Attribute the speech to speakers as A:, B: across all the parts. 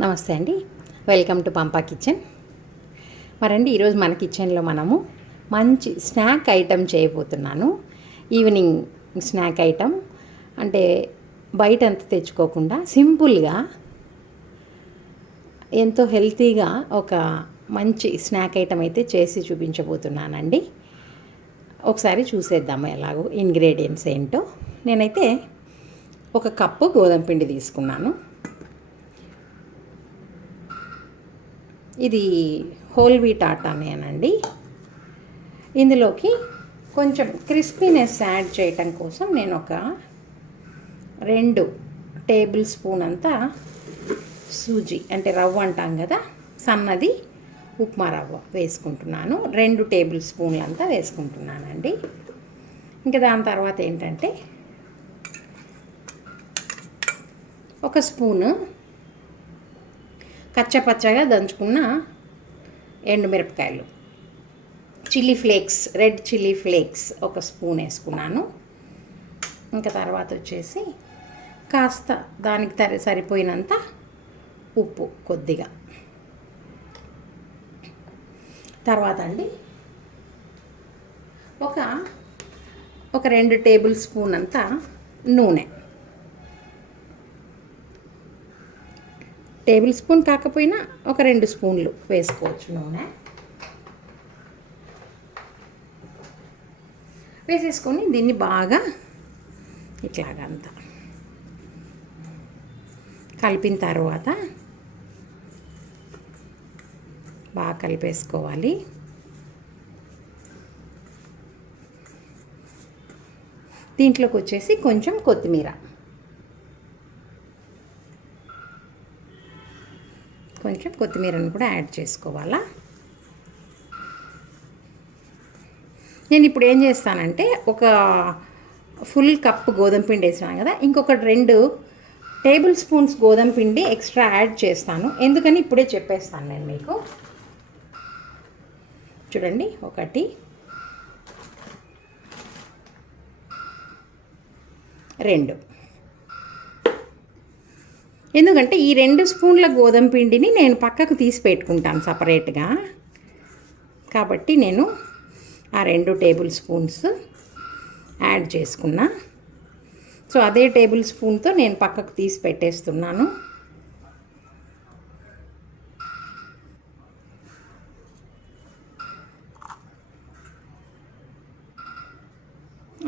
A: నమస్తే అండి. Welcome to Pampa kitchen మరండి ఈరోజు మన కిచెన్లో మనము మంచి స్నాక్ ఐటెం చేయబోతున్నాను. ఈవినింగ్ స్నాక్ ఐటెం అంటే బయట అంత తెచ్చుకోకుండా సింపుల్గా ఎంతో హెల్తీగా ఒక మంచి స్నాక్ ఐటెం అయితే చేసి చూపించబోతున్నానండి. ఒకసారి చూసేద్దాము ఎలాగో ఇంగ్రీడియంట్స్ ఏంటో. నేనైతే ఒక కప్పు గోధుమ పిండి తీసుకున్నాను. ఇది హోల్ వీట్ ఆటానేనండి. ఇందులోకి కొంచెం క్రిస్పీనెస్ యాడ్ చేయటం కోసం నేను ఒక రెండు టేబుల్ స్పూన్ అంతా సూజీ అంటే రవ్వ అంటాం కదా సన్నది ఉప్మా రవ్వ వేసుకుంటున్నాను. రెండు టేబుల్ స్పూన్లు అంతా వేసుకుంటున్నానండి. ఇంకా దాని తర్వాత ఏంటంటే ఒక స్పూను కచ్చపచ్చగా దంచుకున్న ఎండుమిరపకాయలు. Chilli flakes red chilli flakes ఒక స్పూన్ వేసుకున్నాను. ఇంకా తర్వాత వచ్చేసి కాస్త దానికి తరి సరిపోయినంత ఉప్పు కొద్దిగా. తర్వాత అండి ఒక ఒక రెండు టేబుల్ స్పూన్ అంతా నూనె. టేబుల్ స్పూన్ కాకపోయినా ఒక రెండు స్పూన్లు వేసుకోవచ్చు నూనె. వేసేసుకొని దీన్ని బాగా ఇట్లాగంతా కలిపిన తర్వాత బాగా కలిపేసుకోవాలి. దీంట్లోకి వచ్చేసి కొంచెం కొత్తిమీర. కొంచెం కొత్తిమీరను కూడా యాడ్ చేసుకోవాలా? నేను ఇప్పుడు ఏం చేస్తానంటే ఒక ఫుల్ కప్ గోధుమ పిండి వేసినాను కదా ఇంకొక రెండు టేబుల్ స్పూన్స్ గోధుమ పిండి ఎక్స్ట్రా యాడ్ చేస్తాను. ఎందుకని ఇప్పుడే చెప్పేస్తాను నేను మీకు. చూడండి ఒకటి. రెండు. ఎందుకంటే ఈ రెండు స్పూన్ల గోధుమ పిండిని నేను పక్కకు తీసి పెట్టుకుంటాను సపరేట్గా. కాబట్టి నేను ఆ రెండు టేబుల్ స్పూన్స్ యాడ్ చేసుకున్నా. సో అదే టేబుల్ స్పూన్తో నేను పక్కకు తీసి పెట్టేస్తున్నాను.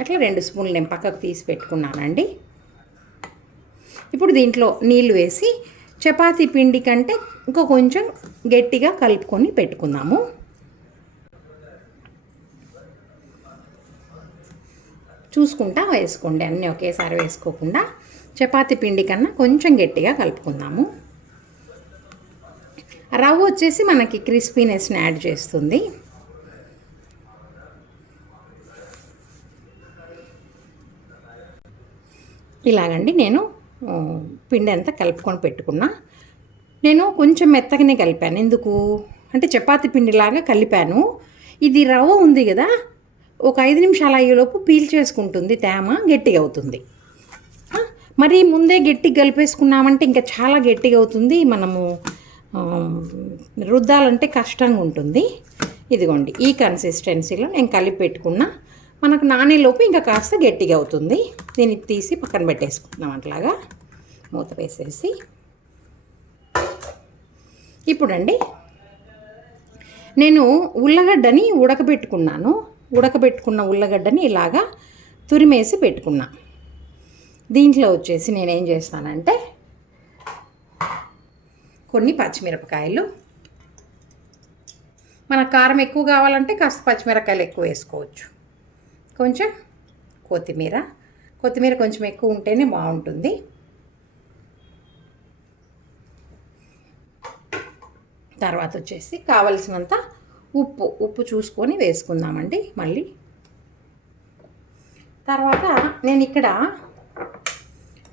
A: అట్లా రెండు స్పూన్లు నేను పక్కకు తీసి పెట్టుకున్నానండి. ఇప్పుడు దీంట్లో నీళ్ళు వేసి చపాతీ పిండి కంటే ఇంకా కొంచెం గట్టిగా కలుపుకొని పెట్టుకుందాము. చూసుకుంటా వేసుకోండి అన్నీ ఒకేసారి వేసుకోకుండా చపాతీ పిండి కన్నా కొంచెం గట్టిగా కలుపుకుందాము. రవ్వ వచ్చేసి మనకి క్రిస్పీనెస్ని యాడ్ చేస్తుంది. ఇలాగండి నేను పిండి అంతా కలుపుకొని పెట్టుకున్నా. నేను కొంచెం మెత్తగానే కలిపాను. ఎందుకు? అంటే చపాతి పిండిలాగా కలిపాను. ఇది రవ్వ ఉంది కదా ఒక ఐదు నిమిషాలు అయ్యేలోపు పీల్ చేసుకుంటుంది తేమ గట్టిగా అవుతుంది. మరి ముందే గట్టిగా కలిపేసుకున్నామంటే ఇంకా చాలా గట్టిగా అవుతుంది. మనము రుద్దాలంటే కష్టంగా ఉంటుంది. ఇదిగోండి ఈ కన్సిస్టెన్సీలో నేను కలిపి పెట్టుకున్నా. మనకు నానేలోపు ఇంకా కాస్త గట్టిగా అవుతుంది. దీన్ని తీసి పక్కన పెట్టేసుకుందాం అట్లాగా. మూత వేసేసి. ఇప్పుడండి. నేను ఉల్లగడ్డని ఉడకబెట్టుకున్నాను. ఉడకబెట్టుకున్న ఉల్లగడ్డని ఇలాగా తురిమేసి పెట్టుకున్నా. దీంట్లో వచ్చేసి నేనేం చేస్తానంటే కొన్ని పచ్చిమిరపకాయలు. మన కారం ఎక్కువ కావాలంటే కాస్త పచ్చిమిరపకాయలు ఎక్కువ వేసుకోవచ్చు. కొంచెం కొత్తిమీర. కొత్తిమీర కొంచెం ఎక్కువ ఉంటేనే బాగుంటుంది. తర్వాత వచ్చేసి కావలసినంత ఉప్పు ఉప్పు చూసుకొని వేసుకుందామండి మళ్ళీ. తర్వాత నేను ఇక్కడ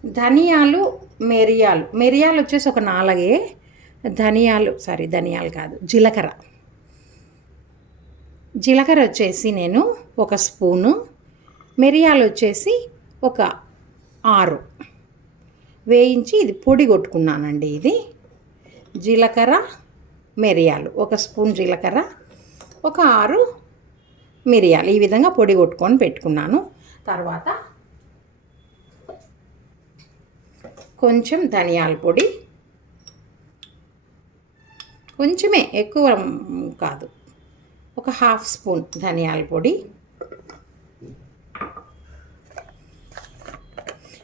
A: ధనియాలు మిరియాలు మిరియాలు వచ్చేసి ఒక నాలుగే. ధనియాలు సారీ ధనియాలు కాదు జీలకర్ర. జీలకర్ర వచ్చేసి నేను ఒక స్పూను మిరియాలు వచ్చేసి ఒక ఆరు. వేయించి ఇది పొడి కొట్టుకున్నానండి ఇది. జీలకర్ర మిరియాలు. ఒక స్పూన్ జీలకర్ర ఒక ఆరు మిరియాలు. ఈ విధంగా పొడి కొట్టుకొని పెట్టుకున్నాను. తర్వాత కొంచెం ధనియాల పొడి. కొంచెమే ఎక్కువ కాదు. ఒక హాఫ్ స్పూన్ ధనియాల పొడి.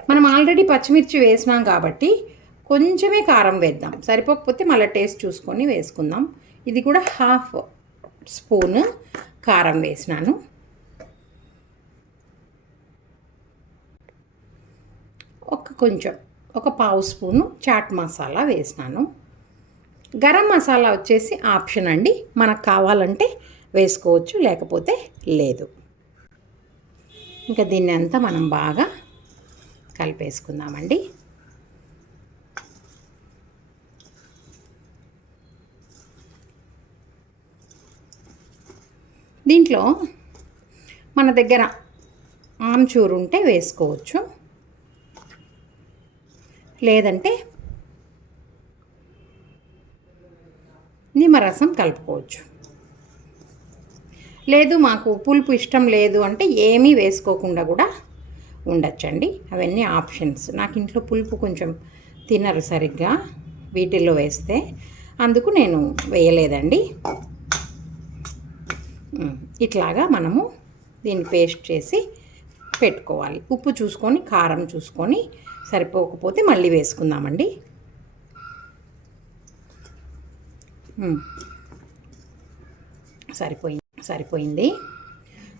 A: మనం ఆల్రెడీ పచ్చిమిర్చి వేసినాం కాబట్టి కొంచెమే కారం వేద్దాం. సరిపోకపోతే మళ్ళీ టేస్ట్ చూసుకొని వేసుకుందాం. ఇది కూడా హాఫ్ స్పూన్ కారం వేసినాను. ఒక కొంచెం ఒక పావు స్పూను చాట్ మసాలా వేసినాను. గరం మసాలా వచ్చేసి ఆప్షన్ అండి. మనకు కావాలంటే వేసుకోవచ్చు లేకపోతే లేదు. ఇంకా దీన్ని అంతా మనం బాగా కలిపేసుకుందామండి. దీంట్లో మన దగ్గర ఆమ్చూరు ఉంటే వేసుకోవచ్చు. లేదంటే నిమ్మరసం కలుపుకోవచ్చు. లేదు మాకు పులుపు ఇష్టం లేదు అంటే ఏమీ వేసుకోకుండా కూడా ఉండొచ్చండి. అవన్నీ ఆప్షన్స్. నాకు ఇంట్లో పులుపు కొంచెం తినరు సరిగ్గా వీటిల్లో వేస్తే. అందుకు నేను వేయలేదండి. ఇట్లాగా మనము దీన్ని పేస్ట్ చేసి పెట్టుకోవాలి. ఉప్పు చూసుకొని కారం చూసుకొని సరిపోకపోతే మళ్ళీ వేసుకుందామండి. ఉమ్. సరిపోయింది. సరిపోయింది.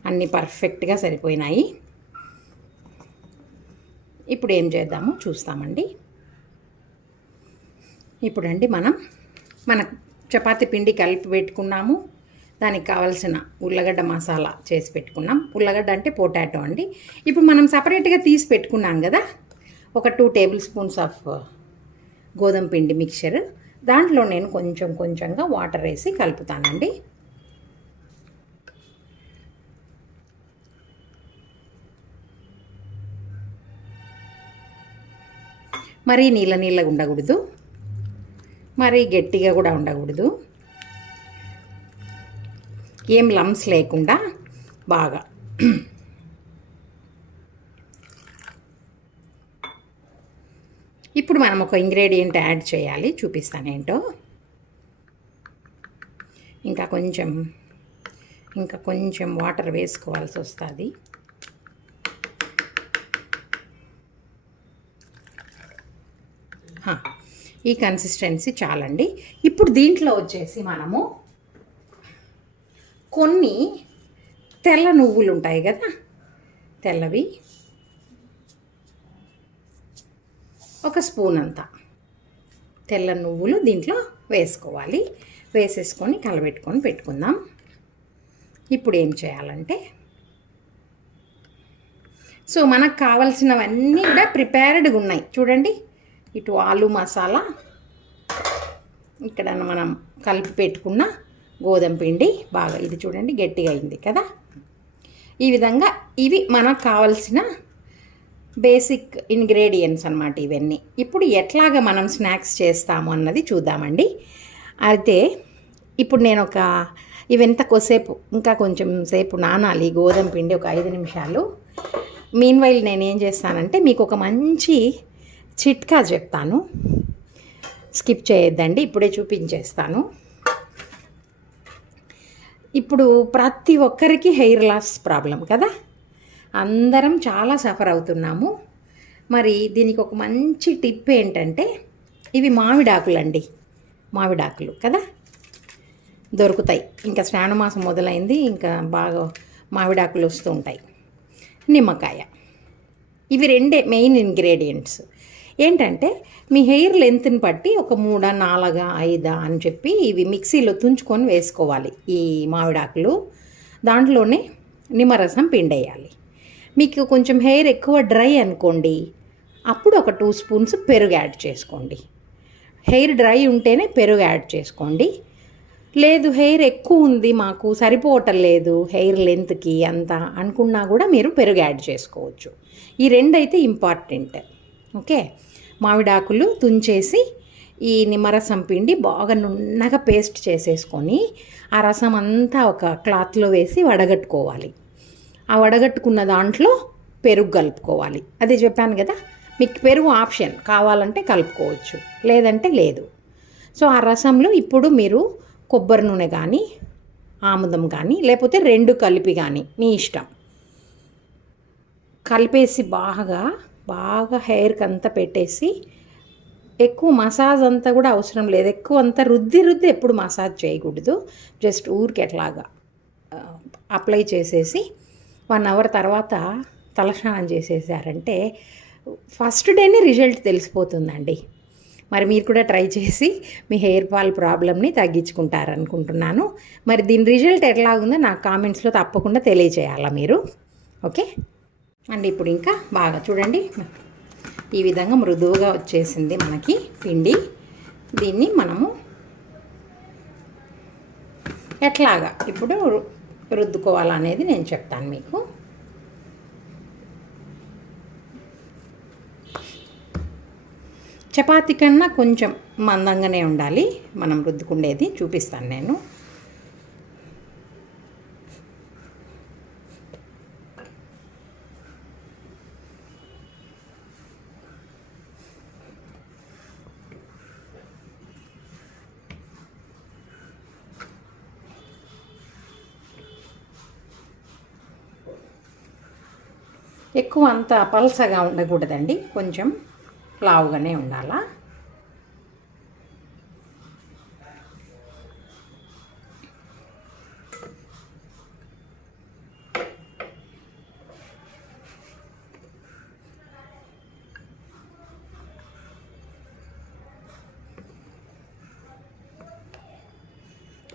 A: అన్నీ పర్ఫెక్ట్గా సరిపోయినాయి. ఇప్పుడు ఏం చేద్దామో? చూస్తామండి. ఇప్పుడండి మనం మన చపాతి పిండి కలిపి పెట్టుకున్నాము. దానికి కావాల్సిన ఉల్లగడ్డ మసాలా చేసి పెట్టుకున్నాం. ఉల్లగడ్డ అంటే పొటాటో అండి. ఇప్పుడు మనం సపరేట్గా తీసి పెట్టుకున్నాం కదా ఒక టూ టేబుల్ స్పూన్స్ ఆఫ్ గోధుమ పిండి మిక్చర్. దాంట్లో నేను కొంచెం కొంచెంగా వాటర్ వేసి కలుపుతానండి. మరీ నీళ్ళ నీళ్ళగా ఉండకూడదు. మరీ గట్టిగా కూడా ఉండకూడదు. ఏం లమ్స్ లేకుండా బాగా ఇప్పుడు మనం ఒక ఇంగ్రీడియంట్ యాడ్ చేయాలి. చూపిస్తాను ఏంటో. ఇంకా కొంచెం ఇంకా కొంచెం వాటర్ వేసుకోవాల్సి వస్తుంది. ఈ కన్సిస్టెన్సీ చాలండి. ఇప్పుడు దీంట్లో వచ్చేసి మనము కొన్ని తెల్ల నువ్వులు ఉంటాయి కదా? తెల్లవి. ఒక స్పూన్ అంతా తెల్ల నువ్వులు దీంట్లో వేసుకోవాలి. వేసేసుకొని కలబెట్టుకొని పెట్టుకుందాం. ఇప్పుడు ఏం చేయాలంటే సో మనకు కావాల్సినవన్నీ కూడా ప్రిపేర్డ్గా ఉన్నాయి. చూడండి. ఇటు ఆలు మసాలా ఇక్కడ మనం కలిపి పెట్టుకున్న గోధుమ పిండి బాగా ఇది చూడండి గట్టిగా అయింది కదా. ఈ విధంగా ఇవి మనకు కావాల్సిన బేసిక్ ఇంగ్రీడియంట్స్ అన్నమాట ఇవన్నీ. ఇప్పుడు ఎట్లాగా మనం స్నాక్స్ చేస్తాము అన్నది చూద్దామండి. అయితే ఇప్పుడు నేను ఒక ఇవెంత కొసేపు ఇంకా కొంచెం సేపు నానాలి గోధుమ పిండి ఒక ఐదు నిమిషాలు. మీన్వైల్ నేనేం నేను ఏం చేస్తానంటే మీకు ఒక మంచి చిట్కా చెప్తాను. స్కిప్ చేయొద్దండి ఇప్పుడే చూపించేస్తాను. ఇప్పుడు ప్రతి ఒక్కరికి హెయిర్ లాస్ ప్రాబ్లం కదా? అందరం చాలా సఫర్ అవుతున్నాము. మరి దీనికి ఒక మంచి టిప్ ఏంటంటే ఇవి మామిడాకులండి. మామిడాకులు కదా? దొరుకుతాయి. ఇంకా శ్రావణమాసం మొదలైంది ఇంకా బాగా మామిడాకులు వస్తూ ఉంటాయి. నిమ్మకాయ. ఇవి రెండే మెయిన్ ఇంగ్రీడియంట్స్. ఏంటంటే మీ హెయిర్ లెంత్ని బట్టి ఒక మూడ నాలుగా ఐదా అని చెప్పి ఇవి మిక్సీలో తుంచుకొని వేసుకోవాలి. ఈ మామిడాకులు. దాంట్లోనే నిమ్మరసం పిండేయాలి. మీకు కొంచెం హెయిర్ ఎక్కువ డ్రై అనుకోండి అప్పుడు ఒక టూ స్పూన్స్ పెరుగు యాడ్ చేసుకోండి. హెయిర్ డ్రై ఉంటేనే పెరుగు యాడ్ చేసుకోండి. లేదు హెయిర్ ఎక్కువ ఉంది మాకు సరిపోవటం లేదు హెయిర్ లెంత్కి అంత అనుకున్నా కూడా మీరు పెరుగు యాడ్ చేసుకోవచ్చు. ఈ రెండైతే ఇంపార్టెంట్. ఓకే? మామిడాకులు తుంచేసి ఈ నిమ్మరసం పిండి బాగా నున్నగా పేస్ట్ చేసేసుకొని ఆ రసం అంతా ఒక క్లాత్లో వేసి వడగట్టుకోవాలి. ఆ వడగట్టుకున్న దాంట్లో పెరుగు కలుపుకోవాలి. అదే చెప్పాను కదా మీకు పెరుగు ఆప్షన్ కావాలంటే కలుపుకోవచ్చు లేదంటే లేదు. సో ఆ రసంలో ఇప్పుడు మీరు కొబ్బరి నూనె కానీ ఆముదం కానీ లేకపోతే రెండు కలిపి కానీ మీ ఇష్టం. కలిపేసి బాగా బాగా హెయిర్కి అంతా పెట్టేసి ఎక్కువ మసాజ్ అంతా కూడా అవసరం లేదు. ఎక్కువ అంతా రుద్ది రుద్ది ఎప్పుడు మసాజ్ చేయకూడదు. జస్ట్ ఊరికి ఎట్లాగా అప్లై చేసేసి వన్ అవర్ తర్వాత తలస్నానం చేసేసారంటే ఫస్ట్ డేనే రిజల్ట్ తెలిసిపోతుందండి. మరి మీరు కూడా ట్రై చేసి మీ హెయిర్ ఫాల్ ప్రాబ్లమ్ని తగ్గించుకుంటారనుకుంటున్నాను. మరి దీని రిజల్ట్ ఎట్లా ఉందో నాకు కామెంట్స్లో తప్పకుండా తెలియజేయాలా మీరు? ఓకే? అండ్ ఇప్పుడు ఇంకా బాగా చూడండి. ఈ విధంగా మృదువుగా వచ్చేసింది మనకి పిండి. దీన్ని మనము ఎట్లాగా ఇప్పుడు రుద్దుకోవాలనేది నేను చెప్తాను మీకు. చపాతీ కన్నా కొంచెం మందంగానే ఉండాలి. మనం రుద్దుకుండేది చూపిస్తాను నేను. ఎక్కువ అంత పల్సగా ఉండకూడదండి. కొంచెం లావుగానే ఉండాలా.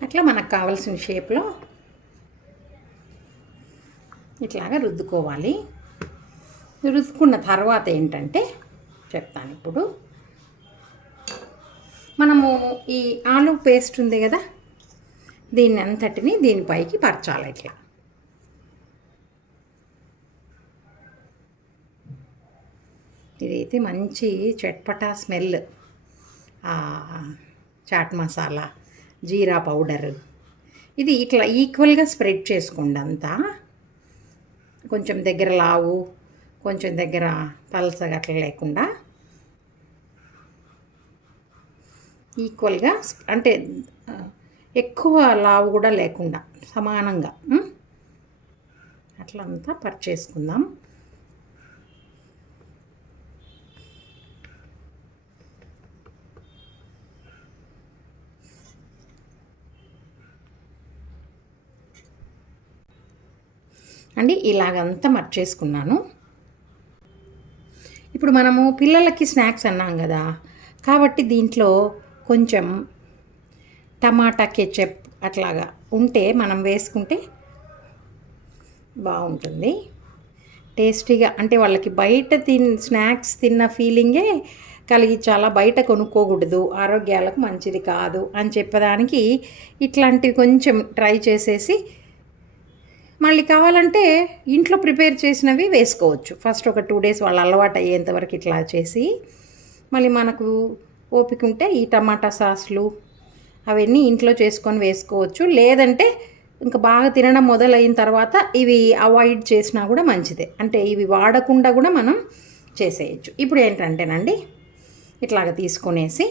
A: అట్లా మనకు కావాల్సిన షేప్లో ఇట్లాగా రుద్దుకోవాలి. రుచుకున్న తర్వాత ఏంటంటే చెప్తాను ఇప్పుడు. మనము ఈ ఆలు పేస్ట్ ఉంది కదా దీన్ని అంతటిని దీనిపైకి పరచాలి ఇట్లా. ఇదైతే మంచి చట్పటా స్మెల్. చాట్ మసాలా జీరా పౌడర్. ఇది ఇట్లా ఈక్వల్గా స్ప్రెడ్ చేసుకోండి అంతా. కొంచెం దగ్గర లావు కొంచెం దగ్గర పలసగా అట్లా లేకుండా ఈక్వల్గా అంటే ఎక్కువ లావు కూడా లేకుండా సమానంగా అట్లా అంతా పర్చేసుకుందాం. అండి ఇలాగంతా మర్చేసుకున్నాను. ఇప్పుడు మనము పిల్లలకి స్నాక్స్ అన్నాం కదా కాబట్టి దీంట్లో కొంచెం టమాటా కెచప్ అట్లాగా ఉంటే మనం వేసుకుంటే బాగుంటుంది. టేస్టీగా అంటే వాళ్ళకి బయట తిన్ స్నాక్స్ తిన్న ఫీలింగే కలిగించాలా బయట కొనుక్కోకూడదు. ఆరోగ్యాలకు మంచిది కాదు అని చెప్పడానికి ఇట్లాంటివి కొంచెం ట్రై చేసేసి మళ్ళీ కావాలంటే ఇంట్లో ప్రిపేర్ చేసినవి వేసుకోవచ్చు. ఫస్ట్ ఒక టూ డేస్ వాళ్ళు అలవాటు అయ్యేంతవరకు ఇట్లా చేసి మళ్ళీ మనకు ఓపిక ఉంటే ఈ టమాటా సాస్లు అవన్నీ ఇంట్లో చేసుకొని వేసుకోవచ్చు. లేదంటే ఇంకా బాగా తినడం మొదలైన తర్వాత ఇవి అవాయిడ్ చేసినా కూడా మంచిదే. అంటే ఇవి వాడకుండా కూడా మనం చేసేయచ్చు. ఇప్పుడు ఏంటంటేనండి ఇట్లాగ తీసుకునేసి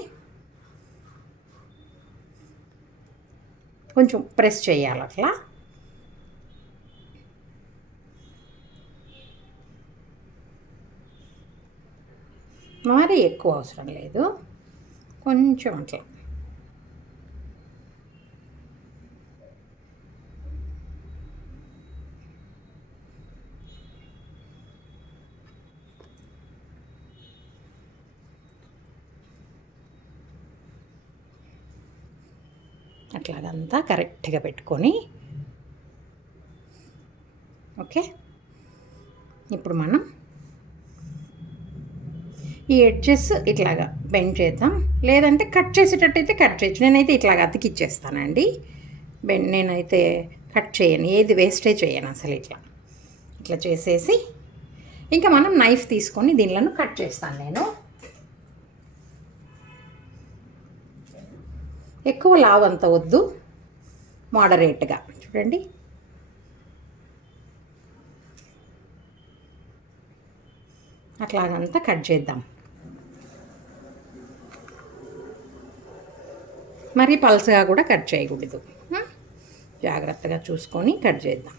A: కొంచెం ప్రెస్ చేయాలి అట్లా. మరీ ఎక్కువ అవసరం లేదు. కొంచెం అట్లా. అట్లాగంతా కరెక్ట్గా పెట్టుకొని ఓకే? ఇప్పుడు మనం ఈ ఎడ్జెస్ ఇట్లాగా బెండ్ చేద్దాం. లేదంటే కట్ చేసేటట్టయితే కట్ చేయొచ్చు. నేనైతే ఇట్లాగా అతికిచ్చేస్తానండి. బెండ్ నేనైతే కట్ చేయను. ఏది వేస్టే చేయను అసలు ఇట్లా. ఇట్లా చేసేసి ఇంకా మనం నైఫ్ తీసుకొని దీనిలను కట్ చేస్తాను నేను. ఎక్కువ లావ్ అంత వద్దు. మోడరేట్గా. చూడండి. అట్లాగంతా కట్ చేద్దాం. మరి పల్సగా కూడా కట్ చేయకూడదు? జాగ్రత్తగా చూసుకొని కట్ చేద్దాం.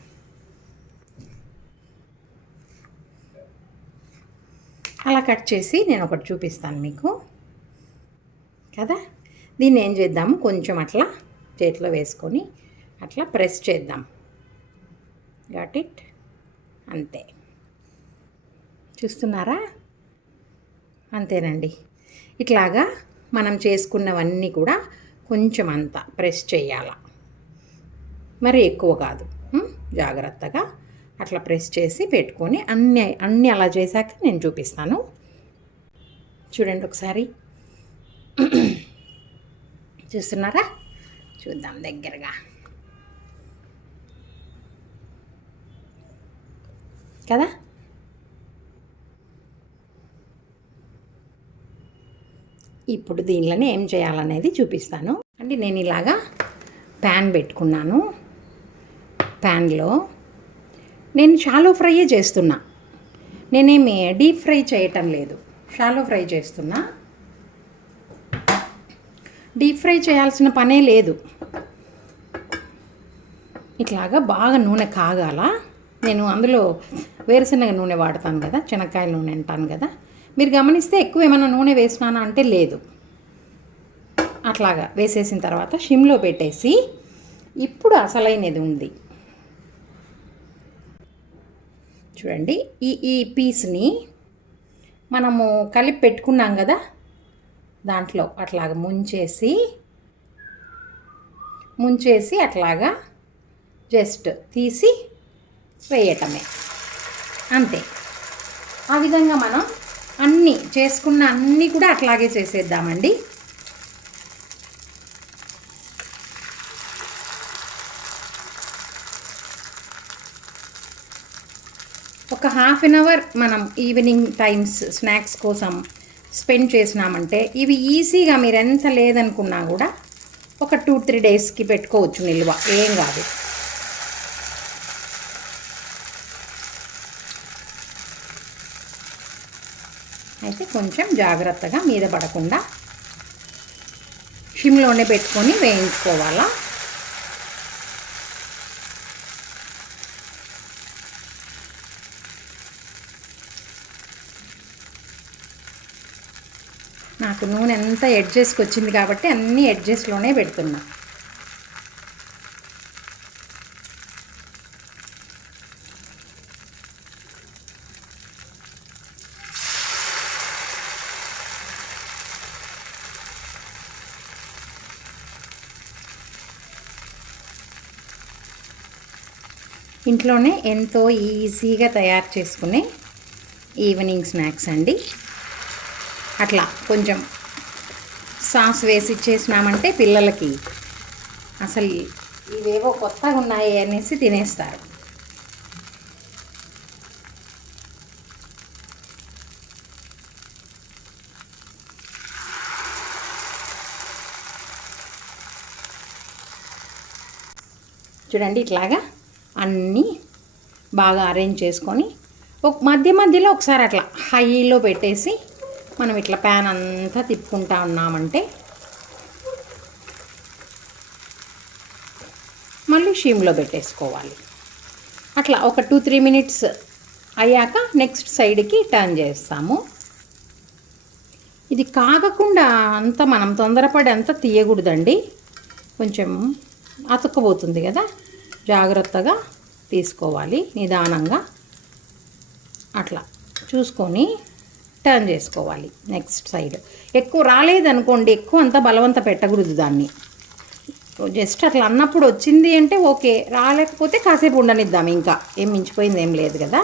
A: అలా కట్ చేసి నేను ఒకటి చూపిస్తాను మీకు. కదా? దీన్ని ఏం చేద్దాము? కొంచెం అట్లా చేతిలో వేసుకొని అట్లా ప్రెస్ చేద్దాం. గాట్ ఇట్ అంతే. చూస్తున్నారా? అంతేనండి. ఇట్లాగా మనం చేసుకున్నవన్నీ కూడా కొంచెం అంత ప్రెస్ చేయాల? మరి ఎక్కువ కాదు. జాగ్రత్తగా అట్లా ప్రెస్ చేసి పెట్టుకొని అన్నీ అన్నీ అలా చేశాక నేను చూపిస్తాను. చూడండి ఒకసారి. చూస్తున్నారా? చూద్దాం దగ్గరగా. కదా? ఇప్పుడు దీనిలోనే ఏం చేయాలనేది చూపిస్తాను. అంటే నేను ఇలాగా ప్యాన్ పెట్టుకున్నాను. ప్యాన్లో నేను షాలో ఫ్రైయే చేస్తున్నా. నేనేమి డీప్ ఫ్రై చేయటం లేదు. షాలో ఫ్రై చేస్తున్నా. డీప్ ఫ్రై చేయాల్సిన పనే లేదు. ఇట్లాగా బాగా నూనె కాగాల నేను అందులో వేరుశనగ నూనె వాడతాను కదా చెనక్కాయ నూనె అంటాను కదా మీరు గమనిస్తే ఎక్కువ ఏమైనా నూనె వేసినానా అంటే లేదు. అట్లాగా వేసేసిన తర్వాత షిమ్లో పెట్టేసి ఇప్పుడు అసలైనది ఉంది. చూడండి ఈ ఈ పీస్ని మనము కలిపి పెట్టుకున్నాం కదా దాంట్లో అట్లాగా ముంచేసి ముంచేసి అట్లాగా జస్ట్ తీసి వేయటమే. అంతే. ఆ విధంగా మనం అన్నీ చేసుకున్న అన్నీ కూడా అట్లాగే చేసేద్దామండి. ఒక హాఫ్ అన్ అవర్ మనం ఈవినింగ్ టైమ్స్ స్నాక్స్ కోసం స్పెండ్ చేసినామంటే ఇవి ఈజీగా మీరు ఎంత లేదనుకున్నా కూడా ఒక టూ త్రీ డేస్కి పెట్టుకోవచ్చు నిల్వ ఏం కాదు అయితే కొంచెం జాగ్రత్తగా మీద పడకుండా షిమ్లోనే పెట్టుకొని వేయించుకోవాలా? నాకు నూనె అంతా ఎడ్జెస్కి వచ్చింది కాబట్టి అన్నీ ఎడ్జెస్లోనే పెడుతున్నా. ఇంట్లోనే ఎంతో ఈజీగా తయారు చేసుకునే ఈవినింగ్ స్నాక్స్ అండి. అట్లా కొంచెం సాస్ వేసి ఇచ్చేసినామంటే పిల్లలకి అసలు ఇవేవో కొత్తగా ఉన్నాయి అనేసి తినేస్తారు. చూడండి ఇట్లాగా అన్నీ బాగా అరేంజ్ చేసుకొని ఒక మధ్య మధ్యలో ఒకసారి అట్లా హైలో పెట్టేసి మనం ఇట్లా ప్యాన్ అంతా తిప్పుకుంటా ఉన్నామంటే మళ్ళీ షీమ్లో పెట్టేసుకోవాలి. అట్లా ఒక టూ త్రీ మినిట్స్ అయ్యాక నెక్స్ట్ సైడ్కి టర్న్ చేస్తాము. ఇది కాగకుండా అంత మనం తొందరపడి అంత తీయకూడదండి. కొంచెం అతుక్కుపోతుంది కదా. జాగ్రత్తగా తీసుకోవాలి నిదానంగా. అట్లా చూసుకొని టర్న్ చేసుకోవాలి నెక్స్ట్ సైడ్ ఎక్కువ రాలేదనుకోండి ఎక్కువ అంత బలవంత పెట్టకూడదు దాన్ని. జస్ట్ అట్లా అన్నప్పుడు వచ్చింది అంటే ఓకే రాలేకపోతే కాసేపు ఉండనిద్దాం ఇంకా. ఏం మించిపోయింది ఏం లేదు కదా.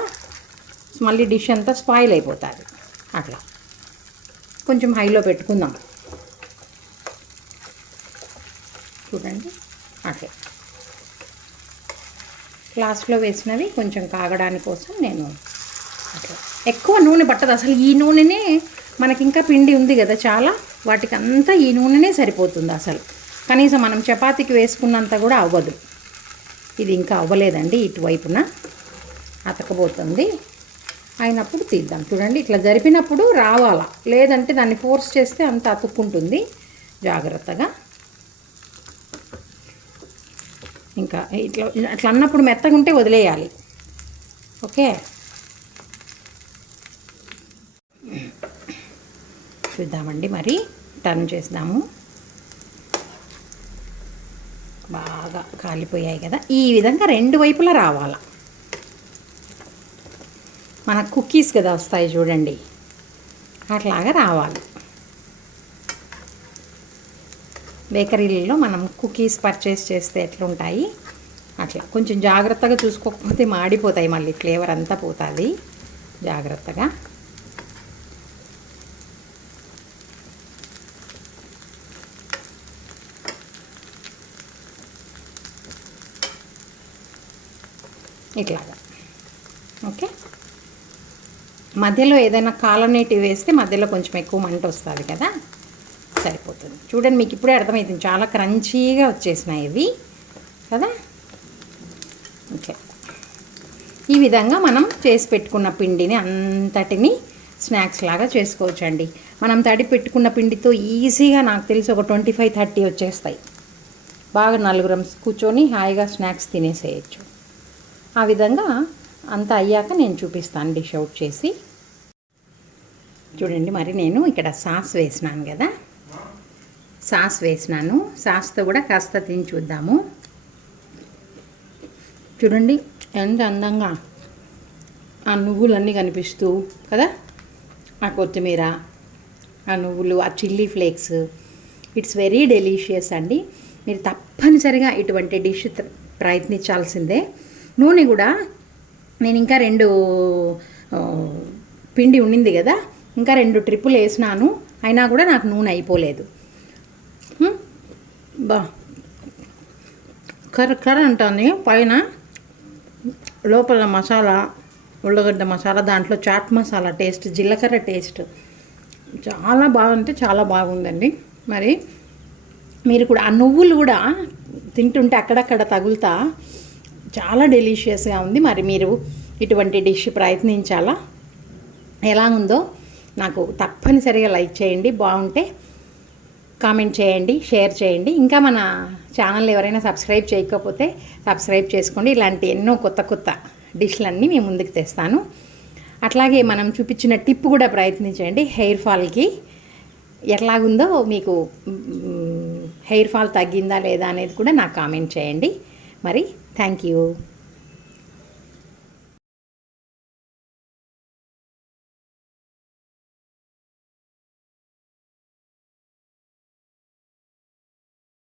A: మళ్ళీ డిష్ అంతా స్పాయిల్ అయిపోతుంది. అట్లా. కొంచెం హైలో పెట్టుకుందాం. చూడండి. అట్లా. లాస్ట్లో వేసినవి కొంచెం కాగడానికి కోసం నేను అట్లా ఎక్కువ నూనె పట్టదు. అసలు ఈ నూనెనే మనకి ఇంకా పిండి ఉంది కదా చాలా వాటికి అంతా ఈ నూనెనే సరిపోతుంది అసలు. కనీసం మనం చపాతీకి వేసుకున్నంత కూడా అవ్వదు. ఇది ఇంకా అవ్వలేదండి ఇటువైపున. అతకబోతుంది. అయినప్పుడు తీద్దాం. చూడండి ఇట్లా జరిపినప్పుడు రావాలా? లేదంటే దాన్ని ఫోర్స్ చేస్తే అంత అతుక్కుంటుంది. జాగ్రత్తగా. ఇంకా ఇట్లా అట్లా అన్నప్పుడు మెత్తగా ఉంటే వదిలేయాలి. ఓకే? చూద్దామండి మరి. టర్న్ చేద్దాము బాగా కాలిపోయాయి కదా. ఈ విధంగా రెండు వైపులా రావాలా. మన కుక్కీస్ కదా వస్తాయి చూడండి. అట్లాగా రావాలి. బేకరీలలో మనం కుకీస్ పర్చేస్ చేస్తే ఎట్లుంటాయి? అట్లా. కొంచెం జాగ్రత్తగా చూసుకోకపోతే మాడిపోతాయి మళ్ళీ. ఫ్లేవర్ అంతా పోతుంది. జాగ్రత్తగా. ఇట్లాగా. ఓకే? మధ్యలో ఏదైనా కాలనేటి వేస్తే మధ్యలో కొంచెం ఎక్కువ మంట వస్తుంది కదా? సరిపోతుంది. చూడండి మీకు ఇప్పుడే అర్థమవుతుంది చాలా క్రంచీగా వచ్చేసినాయి ఇవి. కదా? ఓకే. ఈ విధంగా మనం చేసి పెట్టుకున్న పిండిని అంతటిని స్నాక్స్ లాగా చేసుకోవచ్చండి. మనం తడి పెట్టుకున్న పిండితో ఈజీగా నాకు తెలిసి ఒక ట్వంటీ ఫైవ్ థర్టీ వచ్చేస్తాయి. బాగా నలుగురం కూర్చొని హాయిగా స్నాక్స్ తినేసేయచ్చు. ఆ విధంగా అంత అయ్యాక నేను చూపిస్తాను డిష్ అవుట్ చేసి. చూడండి మరి నేను ఇక్కడ సాస్ వేసినాను కదా? సాస్ వేసినాను. సాస్తో కూడా కాస్త తిని చూద్దాము. చూడండి ఎంత అందంగా ఆ నువ్వులన్నీ కనిపిస్తూ కదా? ఆ కొత్తిమీర ఆ నువ్వులు ఆ chilli flakes. It's very delicious అండి. మీరు తప్పనిసరిగా ఇటువంటి డిష్ ప్రయత్నించాల్సిందే. నూనె కూడా నేను ఇంకా రెండు పిండి ఉండింది కదా? ఇంకా రెండు ట్రిప్పులు వేసినాను. అయినా కూడా నాకు నూనె అయిపోలేదు. బా. కర్ర కర్ర ఉంటుంది పైన లోపల మసాలా ఉల్లగడ్డ మసాలా దాంట్లో చాట్ మసాలా టేస్ట్ జీలకర్ర టేస్ట్. చాలా బాగుంటే చాలా బాగుందండి. మరి మీరు కూడా ఆ నువ్వులు కూడా తింటుంటే అక్కడక్కడ తగులుతా. చాలా డెలిషియస్గా ఉంది. మరి మీరు ఇటువంటి డిష్ ప్రయత్నించాలా? ఎలా ఉందో నాకు తప్పనిసరిగా లైక్ చేయండి. బాగుంటే కామెంట్ చేయండి షేర్ చేయండి. ఇంకా మన ఛానల్ ఎవరైనా సబ్స్క్రైబ్ చేయకపోతే సబ్స్క్రైబ్ చేసుకోండి. ఇలాంటి ఎన్నో కొత్త కొత్త డిష్లన్నీ మేము ముందుకు తెస్తాను. అట్లాగే మనం చూపించిన టిప్ కూడా ప్రయత్నించండి. హెయిర్ ఫాల్కి ఎట్లాగుందో మీకు హెయిర్ ఫాల్ తగ్గిందా లేదా అనేది కూడా నాకు కామెంట్ చేయండి. మరి థ్యాంక్ యూ.